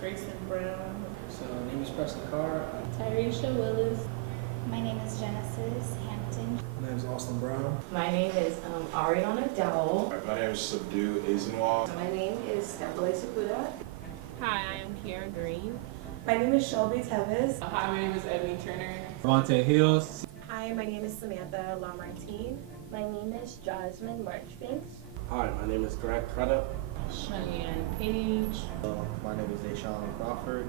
Grayson Brown. So, my name is Preston Carr. Tyresha Willis. My name is Genesis Hampton. My name is Austin Brown. My name is Ariana Dowell. My name is Subdue Azenwa. My name is Stembele Sapuda. Hi, I am Kiara Green. My name is Shelby Tevis. Hi, my name is Ebony Turner. Devontae Hills. Hi, my name is Samantha Lamartine. My name is Jasmine Marchbanks. Hi, my name is Greg Crudup. Cheyenne Page. My name is Deshaun Crawford.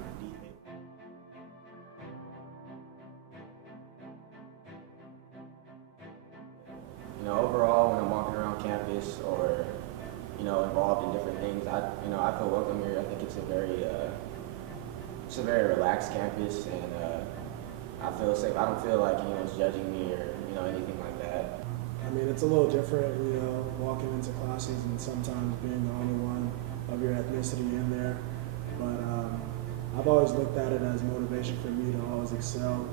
Overall, when I'm walking around campus or, involved in different things, I feel welcome here. I think it's a very relaxed campus, and I feel safe. I don't feel like, it's judging me or, anything like that. I mean, it's a little different, walking into classes and sometimes being the only one of your ethnicity in there. But I've always looked at it as motivation for me to always excel.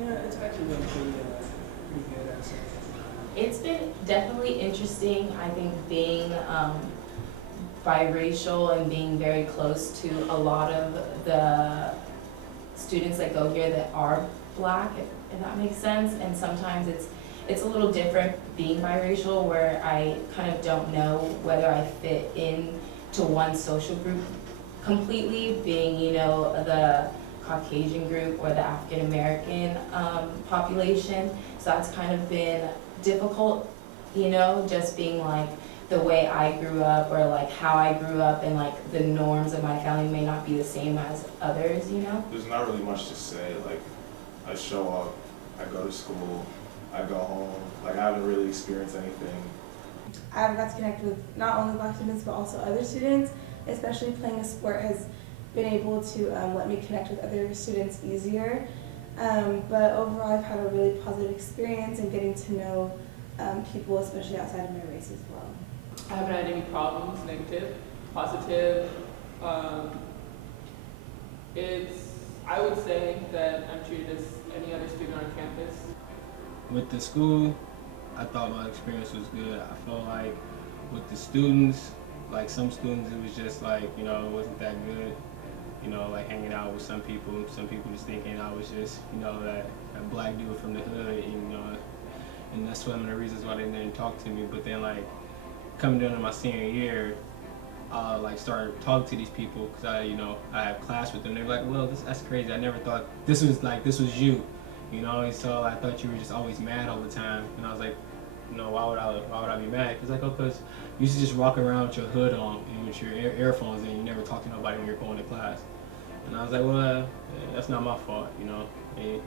Yeah, it's actually been pretty good, I'd say. It's been definitely interesting, I think, being biracial and being very close to a lot of the students that go here that are Black, if that makes sense. And sometimes it's a little different being biracial, where I kind of don't know whether I fit in to one social group completely, being, the Caucasian group or the African American population. So that's kind of been difficult, just being like the way I grew up or like how I grew up, and like the norms of my family may not be the same as others, There's not really much to say. Like, I show up, I go to school, I go home. Like, I haven't really experienced anything. I've got to connect with not only Black students but also other students, especially playing a sport has been able to let me connect with other students easier. But overall, I've had a really positive experience in getting to know people, especially outside of my race as well. I haven't had any problems, negative, positive. I would say that I'm treated as any other student on campus. With the school, I thought my experience was good. I felt like with the students, like some students, it was just like, it wasn't that good. Like hanging out with some people just thinking I was just, that Black dude from the hood, and that's one of the reasons why they didn't talk to me. But then, like, coming down to my senior year, I started talking to these people because I have class with them. They're like, well, that's crazy. I never thought this was you, and so I thought you were just always mad all the time. And I was like, why would I be mad? Because cause you used to just walk around with your hood on and with your earphones, and you never talk to nobody when you're going to class. And I was like, well, that's not my fault, And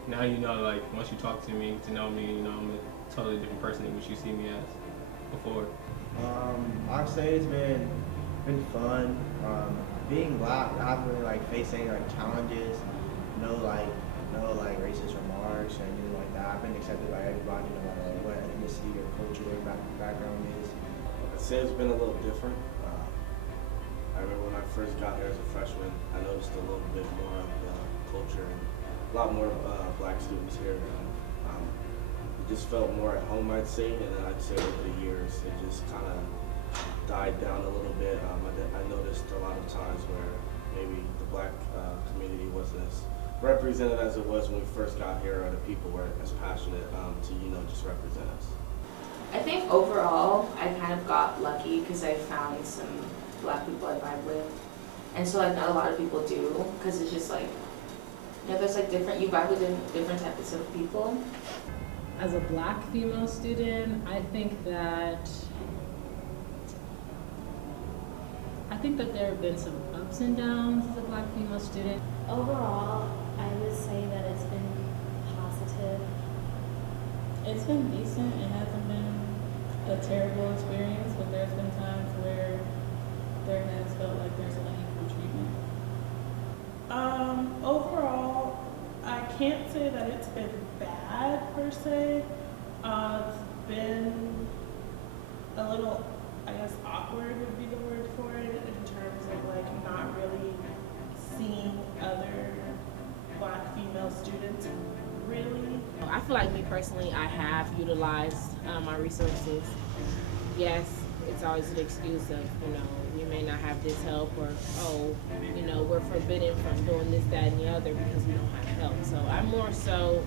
now like, once you talk to me, to know me, I'm a totally different person than what you see me as before. I'd say it's been fun. Being Black, I haven't really faced any challenges, no racist remarks or anything like that. I've been accepted by everybody, no matter what ethnicity or culture their background is. I'd say it's been a little different. I remember when I first got here as a freshman, I noticed a little bit more of the culture and a lot more Black students here. It just felt more at home, I'd say, and then I'd say over the years it just kind of died down a little bit. I noticed a lot of times where maybe the Black community wasn't as represented as it was when we first got here, or the people weren't as passionate to just represent us. I think overall, I kind of got lucky because I found some Black people I vibe with. And so like not a lot of people do, because it's just like, there's like you vibe with different types of people. As a Black female student, I think that there have been some ups and downs as a Black female student. Overall, I would say that it's been positive. It's been decent. It hasn't been a terrible experience, but there's been times where there has felt like there's unequal treatment. Overall, I can't say that it's been bad per se. It's been a little, I guess, awkward would be the word for it, in terms of not really seeing other Black female students really. I feel like me personally, I have utilized my resources. Yes, it's always an excuse of, we may not have this help, or, oh, we're forbidden from doing this, that, and the other because we don't have help. So I more so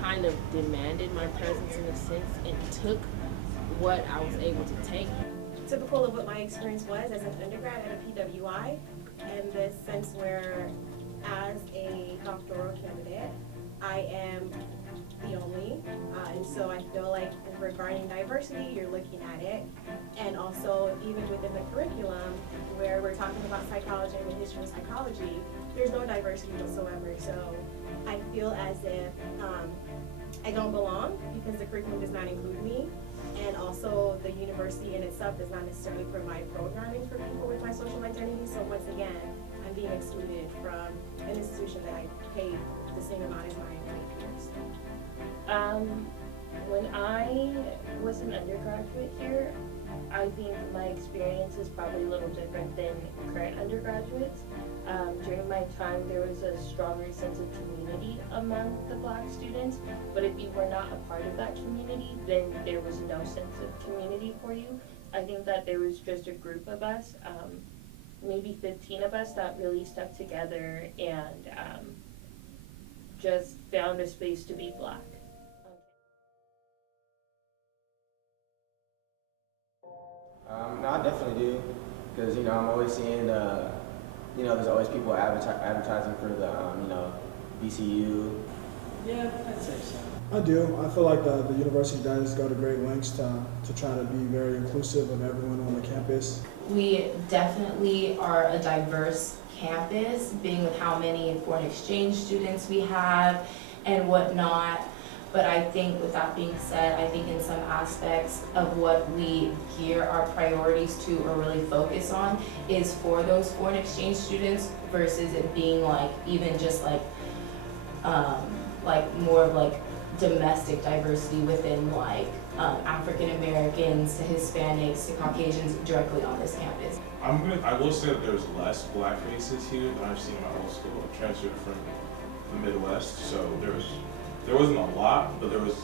kind of demanded my presence in a sense and took what I was able to take. Typical of what my experience was as an undergrad at a PWI, in the sense where as a doctoral candidate, I am the only, and so I feel like regarding diversity, you're looking at it, and also even within the curriculum, where we're talking about psychology and the history of psychology, there's no diversity whatsoever. So I feel as if I don't belong because the curriculum does not include me, and also the university in itself does not necessarily provide programming for people with my social identity. So once again, I'm being excluded from an institution that I paid the same amount as my peers. When I was an undergraduate here, I think my experience is probably a little different than current undergraduates. During my time, there was a stronger sense of community among the Black students, but if you were not a part of that community, then there was no sense of community for you. I think that there was just a group of us, maybe 15 of us, that really stuck together and just found a space to be Black. No, I definitely do, because I'm always seeing there's always people advertising for the VCU. Yeah, I'd say so. I do. I feel like the university does go to great lengths to try to be very inclusive of everyone on the campus. We definitely are a diverse campus, being with how many foreign exchange students we have and whatnot. But I think with that being said, I think in some aspects of what we gear our priorities to or really focus on is for those foreign exchange students versus it being like even just like more of like domestic diversity within like African Americans to Hispanics to Caucasians directly on this campus. I will say that there's less Black faces here than I've seen in my old school. I transferred from the Midwest, so there wasn't a lot, but there was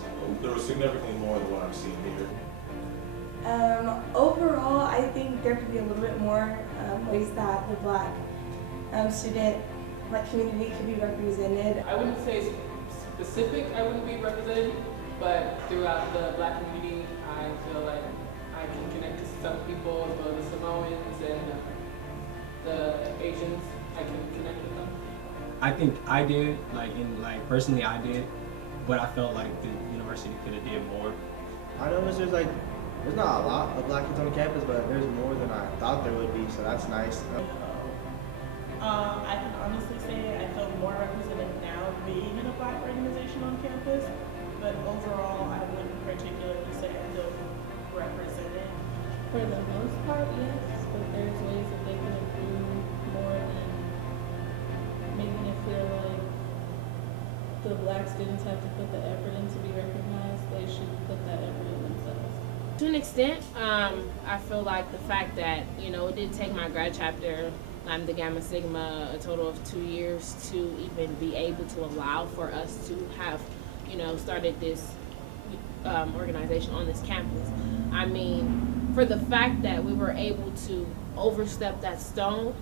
significantly more than what I'm seeing here. Overall, I think there could be a little bit more ways that the Black student community could be represented. I wouldn't say specific I wouldn't be represented, but throughout the Black community, I feel like I can connect to some people, as well as the Samoans and the Asians. I can connect with them. I think I did, personally I did, but I felt like the university could have did more. I noticed there's not a lot of Black kids on campus, but there's more than I thought there would be, so that's nice. I can honestly say I feel more represented now being in a Black organization on campus, but overall I wouldn't particularly say I feel represented. For the most part, yes, but there's ways that they can improve more than making it feel like the Black students have to put the effort in to be recognized. They should put that effort in themselves. To an extent, I feel like the fact that, it did take my grad chapter, I'm the Gamma Sigma, a total of 2 years to even be able to allow for us to have, started this organization on this campus. I mean, for the fact that we were able to overstep that stone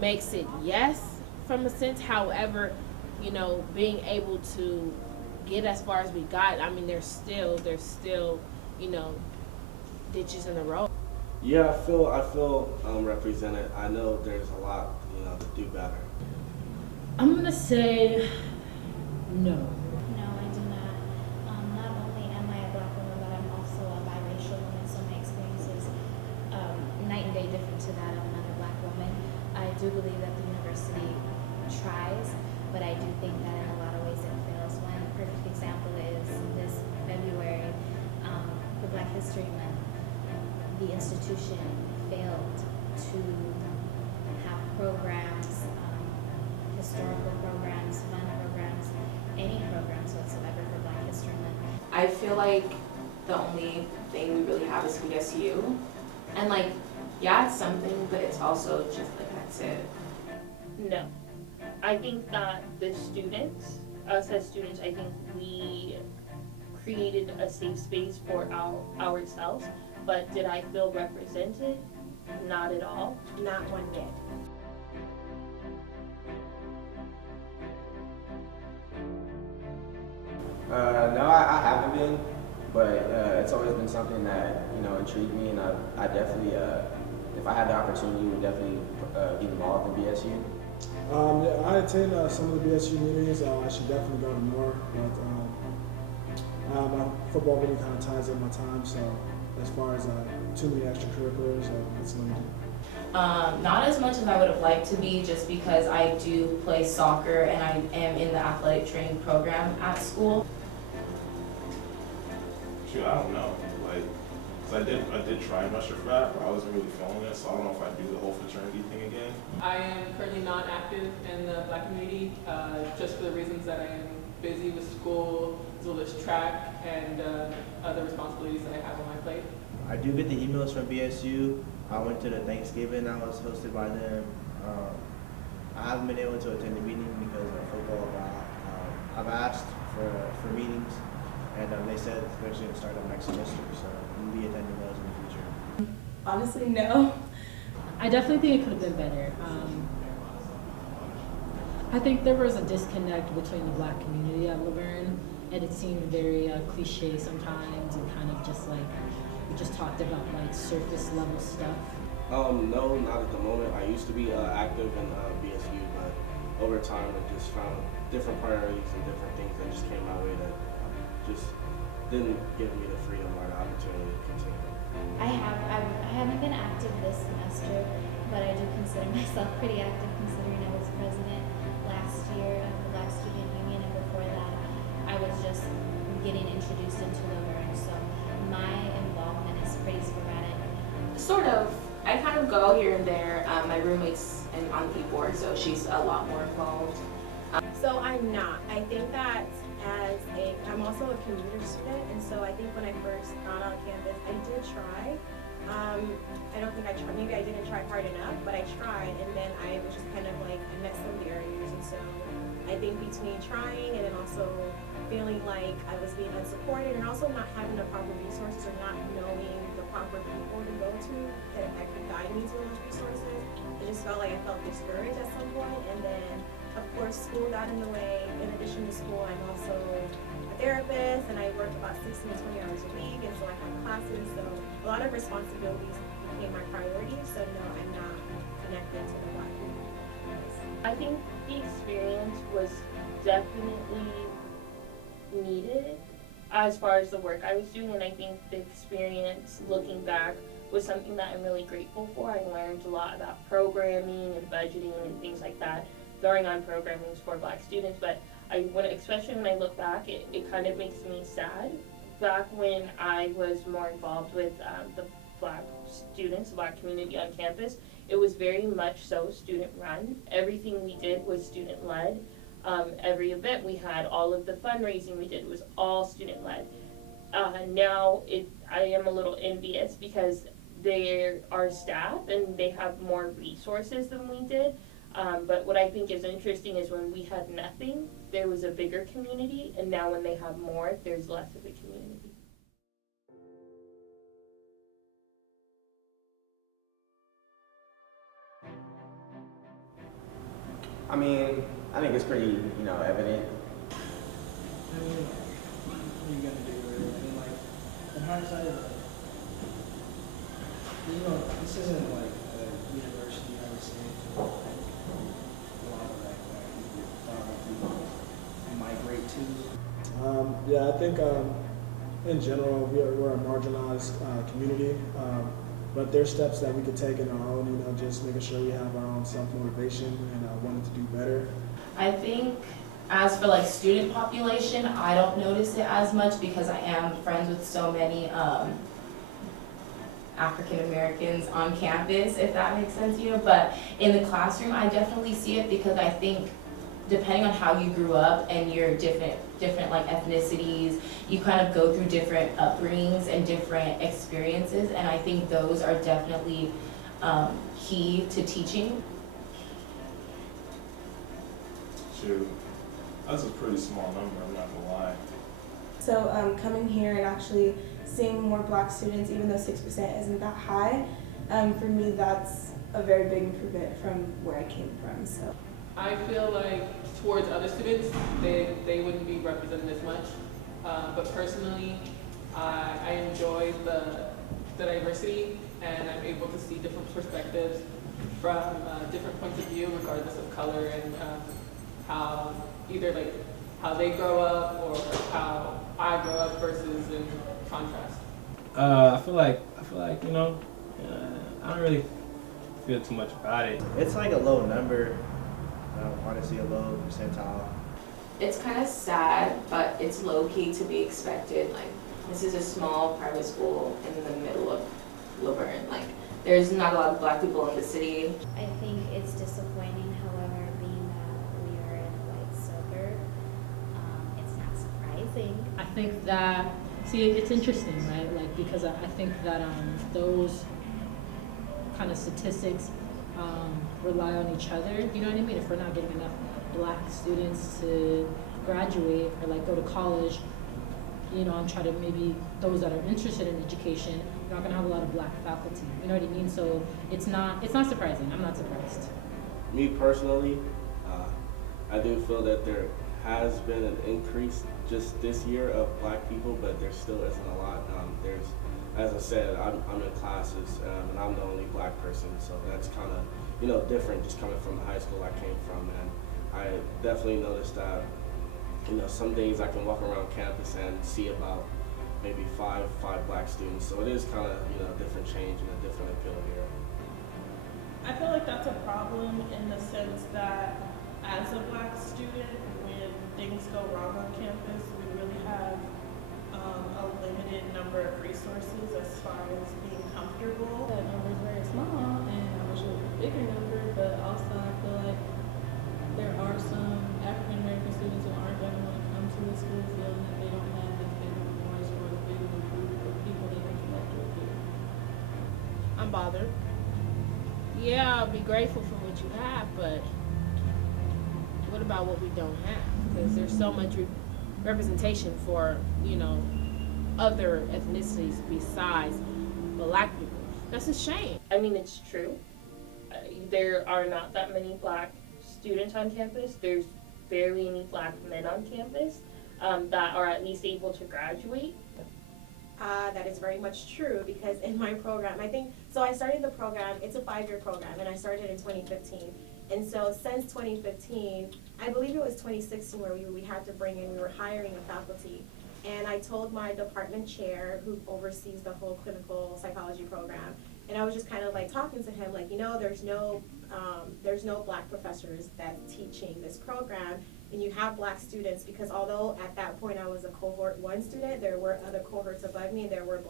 makes it yes, from a sense. However, being able to get as far as we got, I mean, there's still, ditches in the road. Yeah, I feel represented. I know there's a lot, to do better. I'm gonna say no. No, I do not. Not only am I a Black woman, but I'm also a biracial woman, so my experience is night and day different to that of another Black woman. I do believe that the university tries, but I do think that in a lot of ways it fails. One perfect example is this February, for Black History Month. The institution failed to have programs, historical programs, fun programs, any programs whatsoever for Black History Month. I feel like the only thing we really have is VSU. And yeah, it's something, but it's also just that's it. No. I think that the students, us as students, I think we created a safe space for ourselves, but did I feel represented? Not at all. Not one bit. No, I haven't been, but it's always been something that, you know, intrigued me, and I definitely, if I had the opportunity, would definitely get involved in BSU. Yeah, I attend some of the BSU meetings. I should definitely go to more, but my football really kind of ties up my time. So as far as too many extracurriculars, it's limited. Not as much as I would have liked to be, just because I do play soccer and I am in the athletic training program at school. Shoot, I don't know. Like, 'cause I did try muster frat, but I wasn't really feeling it, so I don't know if I'd do the whole fraternity thing again. I am currently not active in the Black community, just for the reasons that I am busy with school, as well as track and other responsibilities that I have on my plate. I do get the emails from BSU. I went to the Thanksgiving that was hosted by them. I haven't been able to attend the meeting because of football, but I've asked for meetings, and they said they're going to start up next semester, so we'll be attending those in the future. Honestly, no. I definitely think it could have been better. I think there was a disconnect between the Black community at Laverne, and it seemed very cliche sometimes, and kind of just like we just talked about like surface level stuff. No, not at the moment. I used to be active in BSU, but over time I just found different priorities and different things that just came my way that just didn't give me the freedom or the opportunity to continue. I haven't been active this semester, but I do consider myself pretty active considering I was president last year of the Black Student Union, and before that I was just getting introduced into Laverne, so my involvement is pretty sporadic. Sort of. I kind of go here and there. My roommate's on the board, so she's a lot more involved. So I'm not. I think that I'm also a commuter student, and so I think when I first got on campus, I did try. I don't think I tried, maybe I didn't try hard enough, but I tried, and then I was just kind of like, I met some barriers, and so I think between trying and then also feeling like I was being unsupported, and also not having the proper resources or not knowing the proper people to go to that could guide me to those resources, it just felt like I felt discouraged at some point, and then of course school got in the way. In addition to school, I'm also a therapist, and I work about 16 to 20 hours a week, and so I have classes, so a lot of responsibilities became my priority, so no, I'm not connected to the Black community. I think the experience was definitely needed as far as the work I was doing, and I think the experience, looking back, was something that I'm really grateful for. I learned a lot about programming and budgeting and things like that. Throwing on programming for Black students, but especially when I look back, it kind of makes me sad. Back when I was more involved with the Black students, the Black community on campus, it was very much so student run. Everything we did was student led. Every event we had, all of the fundraising we did was all student led. Now I am a little envious because they are staff and they have more resources than we did. But what I think is interesting is when we had nothing, there was a bigger community, and now when they have more, there's less of a community. I mean, I think it's pretty, evident. I mean, what are you gonna do, really? I mean, like, in hindsight, this isn't like a university, I would say. A lot of people migrate to. Yeah, I think in general we're a marginalized community, but there's steps that we could take in our own. Just making sure we have our own self-motivation and wanting to do better. I think as for like student population, I don't notice it as much because I am friends with so many African Americans on campus, if that makes sense, but in the classroom I definitely see it because I think depending on how you grew up and your different like ethnicities, you kind of go through different upbringings and different experiences, and I think those are definitely key to teaching. Shoot, that's a pretty small number, I'm not gonna lie. So coming here and actually seeing more black students, even though 6% isn't that high, for me that's a very big improvement from where I came from. So I feel like towards other students, they wouldn't be represented as much. But personally, I enjoy the diversity, and I'm able to see different perspectives from different points of view, regardless of color, and how either like how they grow up or how I grow up versus in contrast. I feel like you know, I don't really feel too much about it. It's like a low number. Honestly, a low percentile. It's kind of sad, but it's low-key to be expected. Like, this is a small private school in the middle of Laverne. Like, there's not a lot of black people in the city. I think it's disappointing, however, being that we are in a white suburb, it's not surprising. I think that, see, it's interesting, right? Like, because I think that those kind of statistics rely on each other. You know what I mean? If we're not getting enough black students to graduate or like go to college, you know, and try to maybe those that are interested in education, you're not gonna have a lot of black faculty. You know what I mean? So it's not surprising. I'm not surprised. Me personally, I do feel that there has been an increase just this year of black people, but there still isn't a lot. There's, as I said, I'm in classes, and I'm the only black person, so that's kind of, you know, different just coming from the high school I came from. And I definitely noticed that, you know, some days I can walk around campus and see about maybe five black students. So it is kind of, you know, a different change and a different appeal here. I feel like that's a problem in the sense that as a black student, when things go wrong on campus, we really have a limited number of resources as far as being comfortable. That number is very small, and I wish it was a bigger number, but also I feel like there are some African American students who aren't going to want to come to the school feeling that they don't have the bigger voice or the bigger group of people they can connect with here. I'm bothered. Yeah, I'll be grateful for what you have, but what about what we don't have? Because there's so much representation for, you know, other ethnicities besides black people. That's a shame. I mean, it's true. There are not that many black students on campus. There's barely any black men on campus that are at least able to graduate. That is very much true, because in my program, I started the program, it's a 5-year program, and I started in 2015. And so since 2015, I believe it was 2016 where we were hiring a faculty. And I told my department chair, who oversees the whole clinical psychology program, and I was just kind of like talking to him, like, you know, there's no black professors that's teaching this program, and you have black students, because although at that point I was a cohort 1 student, there were other cohorts above me, and there were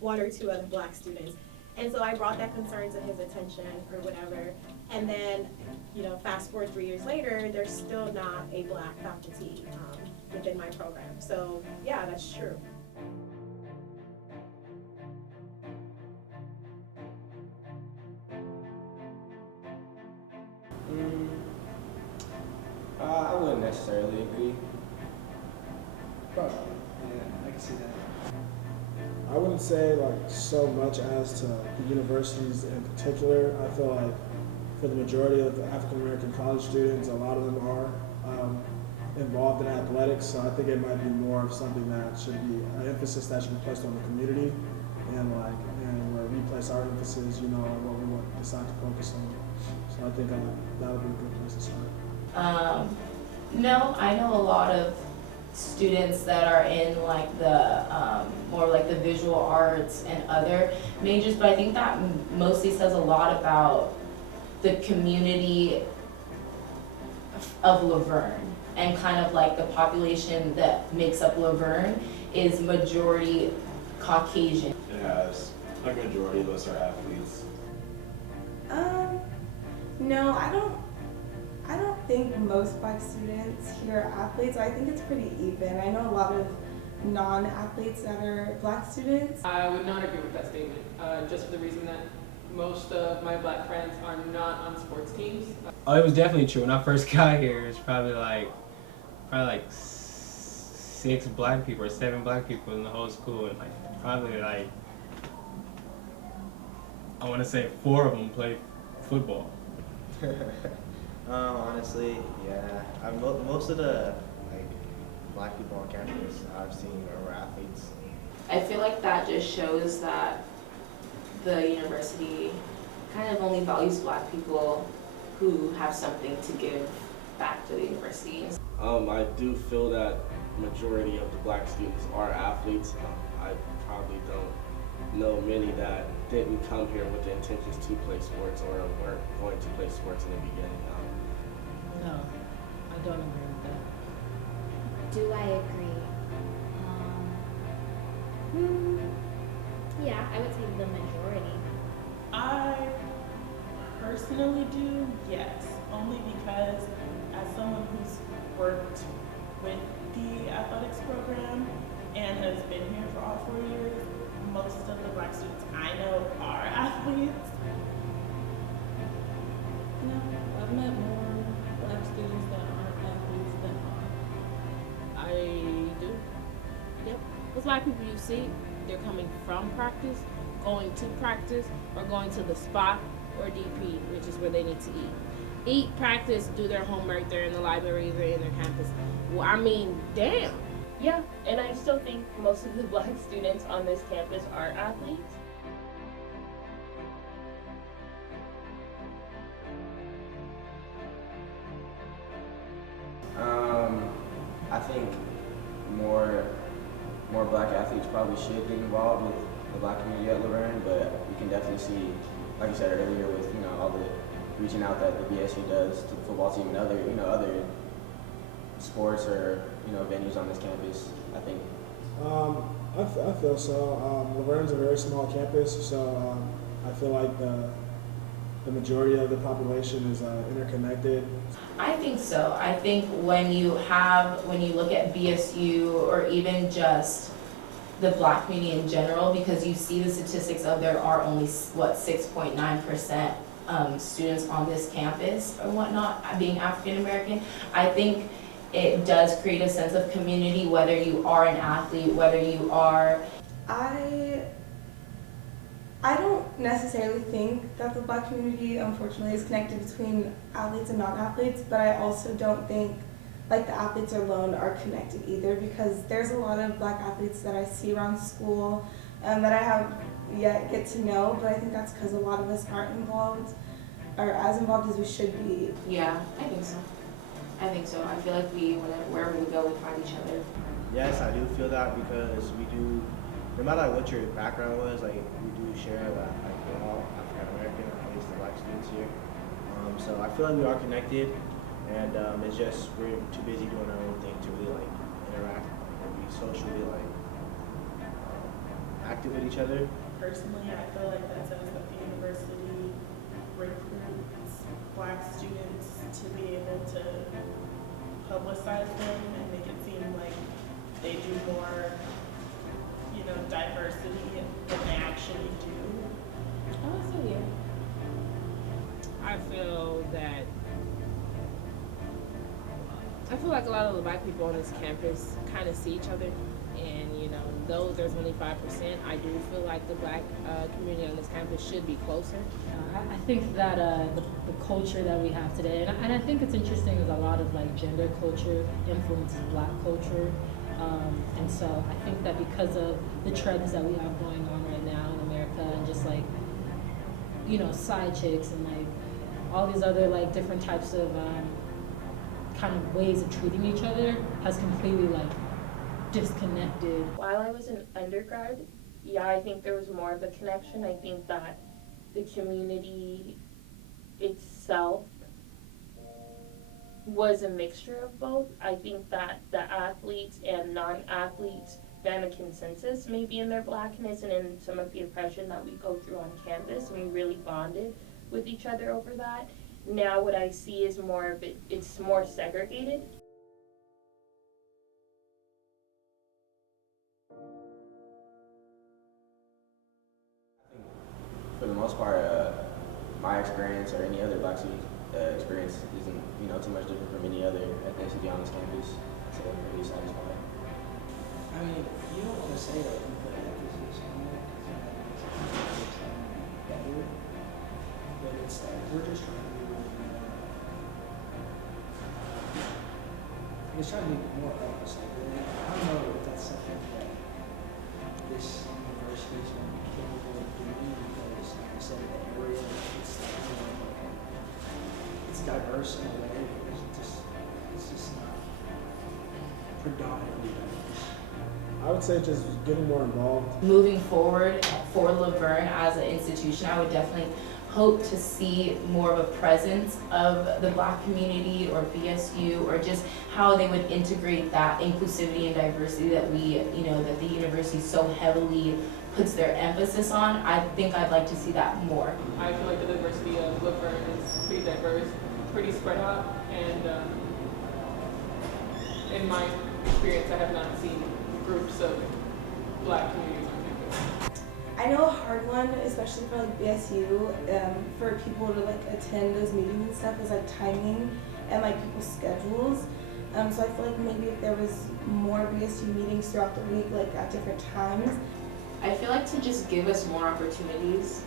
1 or 2 other black students. And so I brought that concern to his attention or whatever. And then, you know, fast forward 3 years later, there's still not a black faculty within my program. So yeah, that's true. I wouldn't necessarily agree. Probably, yeah, I can see that. I wouldn't say like so much as to the universities in particular. I feel like for the majority of the African American college students, a lot of them are involved in athletics. So I think it might be more of something that should be an emphasis that should be placed on the community, and where we place our emphasis, you know, on what we want to decide to focus on. So I think that would be a good place to start. No, I know a lot of students that are in like the more like the visual arts and other majors, but I think that mostly says a lot about the community of Laverne, and kind of like the population that makes up Laverne is majority Caucasian. It has, like a majority of us are athletes. No, I don't think most black students here are athletes. I think it's pretty even. I know a lot of non-athletes that are black students. I would not agree with that statement, just for the reason that most of my black friends are not on sports teams. Oh, it was definitely true. When I first got here, it's probably like 6 black people or 7 black people in the whole school, and like probably like I want to say 4 of them play football. Honestly, yeah. Most of the like black people on campus I've seen are athletes. I feel like that just shows that the university kind of only values black people who have something to give back to the university. I do feel that majority of the black students are athletes. I probably don't know many that didn't come here with the intentions to play sports or weren't going to play sports in the beginning. No, I don't agree with that. Do I agree? Yeah, I would say the majority. I personally do, yes, only because as someone who's worked with the athletics program and has been here for all 4 years, most of the black students I know are athletes. No, I've met more black students that aren't athletes than are. I do. Yep. Those black people you see, they're coming from practice, going to practice, or going to the spot or DP, which is where they need to eat, practice, do their homework. They're in the library, they're in their campus. Well, I mean, damn. Yeah, and I still think most of the black students on this campus are athletes. I think more black athletes probably should get involved with the black community at Laverne, but you can definitely see, like you said earlier, with all the reaching out that the BSU does to the football team and other sports or venues on this campus. I think. I feel so. Laverne's a very small campus, so I feel like the majority of the population is interconnected. I think so. I think when you look at BSU or even just the black community in general, because you see the statistics of there are only 6.9% students on this campus or whatnot being African American. I think it does create a sense of community, whether you are an athlete, whether you are. I don't necessarily think that the black community, unfortunately, is connected between athletes and non-athletes, but I also don't think like the athletes alone are connected either, because there's a lot of black athletes that I see around school that I have yet get to know, but I think that's because a lot of us aren't involved or as involved as we should be. Yeah, I think so. I feel like wherever we go, we find each other. Yes, I do feel that because we do, no matter what your background was, like we do share that we're all African American, at least the black students here. So I feel like we are connected, and it's just we're too busy doing our own thing to really like interact and be socially active with each other. Personally, I feel like that says that the university recruits black students to be able to publicize them and make it seem like they do more, diversity than they actually do. Oh, so yeah. I feel like a lot of the black people on this campus kind of see each other, and though there's only 5%, I do feel like the black community on this campus should be closer. I think that the culture that we have today, and I think it's interesting, is a lot of like gender culture influences black culture. And so I think that because of the trends that we have going on right now in America, and just like, side chicks and like all these other like different types of kind of ways of treating each other, has completely like disconnected. While I was an undergrad, yeah, I think there was more of a connection. I think that the community itself was a mixture of both. I think that the athletes and non-athletes found a consensus maybe in their blackness and in some of the oppression that we go through on campus, and we really bonded with each other over that. Now what I see is more of it's more segregated. For the most part, my experience or any other black student experience isn't too much different from any other ethnicity on this campus. So I'm pretty satisfied. I mean, you don't want to say that we put emphasis on it because that makes it better. But it's like we're just trying to be really more. It's trying to be more of us. Like, I don't know if that's something that this university is going to be capable of doing because, like I said, the area it's like, it's diverse in a way. It's just not predominantly diverse. I would say just getting more involved. Moving forward for Laverne as an institution, I would definitely hope to see more of a presence of the Black community or BSU, or just how they would integrate that inclusivity and diversity that that the university so heavily puts their emphasis on. I think I'd like to see that more. I feel like the diversity of Laverne is pretty diverse, pretty spread out, and in my experience, I have not seen groups of Black communities on campus. I know a hard one, especially for like BSU, for people to like attend those meetings and stuff, is like timing and like people's schedules. So I feel like maybe if there was more BSU meetings throughout the week, like at different times. I feel like to just give us more opportunities.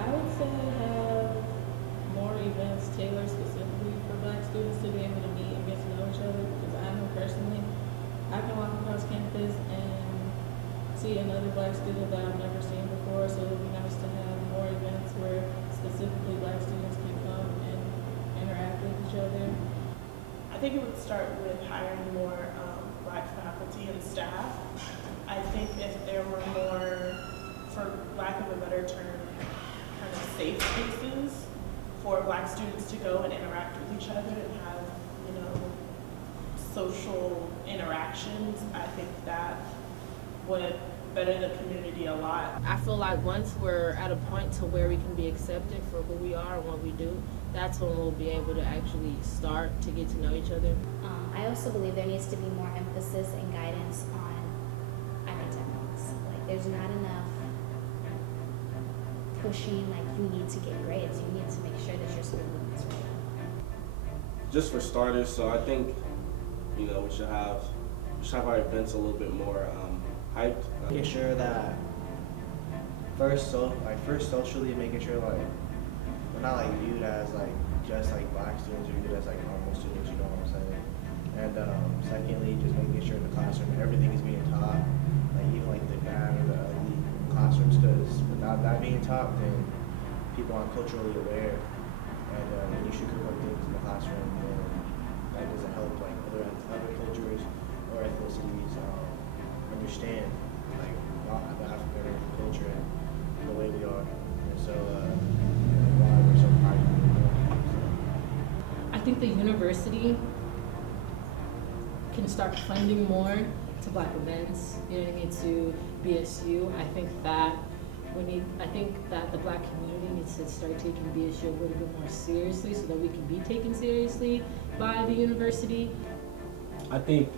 I would say have more events tailored specifically for Black students to be able to meet and get to know each other, because I know personally, I can walk across campus and see another Black student that I've never seen before, so it would be nice to have more events where specifically Black students can come and interact with each other. I think it would start with hiring more Black faculty and staff. I think if there were more, for lack of a better term, kind of safe spaces for Black students to go and interact with each other and have, social interactions, I think that would better the community a lot. I feel like once we're at a point to where we can be accepted for who we are and what we do, that's when we'll be able to actually start to get to know each other. I also believe there needs to be more emphasis and guidance on academics. Like, there's not enough pushing, like, you need to get grades. You need to make sure that your schooling is right. Just for starters, so I think, we should have our events a little bit more hyped. Making sure that first socially, making sure like we're not like viewed as like just like Black students, or viewed as like normal students. You know what I'm saying? And secondly, just making sure in the classroom everything is being taught, like even like the bad or the ugly classrooms, because without that being taught, then people aren't culturally aware. And when you sugarcoat things in the classroom, then that doesn't help like other cultures or ethnicities understand like the African American culture and the way we are. And so why we're so prideful. I think the university can start funding more to Black events, to BSU. I think that the Black community needs to start taking BSU a little bit more seriously so that we can be taken seriously by the university. I think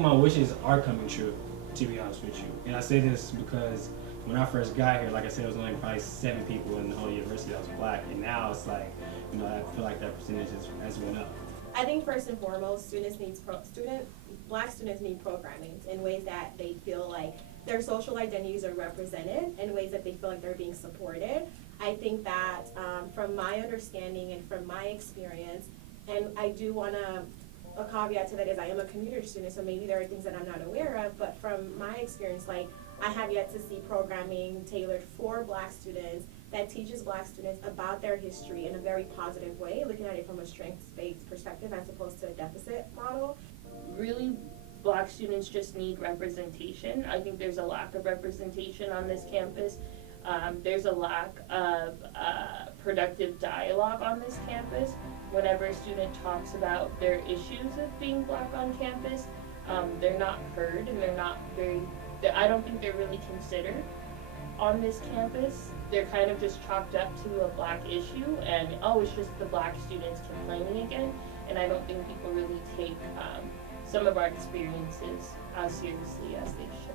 my wishes are coming true, to be honest with you. And I say this because when I first got here, like I said, it was only probably 7 people in the whole university that was Black, and now it's like, I feel like that percentage has went up. I think first and foremost, Black students need programming in ways that they feel like their social identities are represented, in ways that they feel like they're being supported. I think that from my understanding and from my experience, and I do want to, a caveat to that is I am a commuter student, so maybe there are things that I'm not aware of, but from my experience, like, I have yet to see programming tailored for Black students that teaches Black students about their history in a very positive way, looking at it from a strengths-based perspective as opposed to a deficit model. Really, Black students just need representation. I think there's a lack of representation on this campus. There's a lack of productive dialogue on this campus. Whenever a student talks about their issues of being Black on campus, they're not heard, and I don't think they're really considered on this campus. They're kind of just chalked up to a Black issue, and it's just the Black students complaining again. And I don't think people really take some of our experiences as seriously as they should.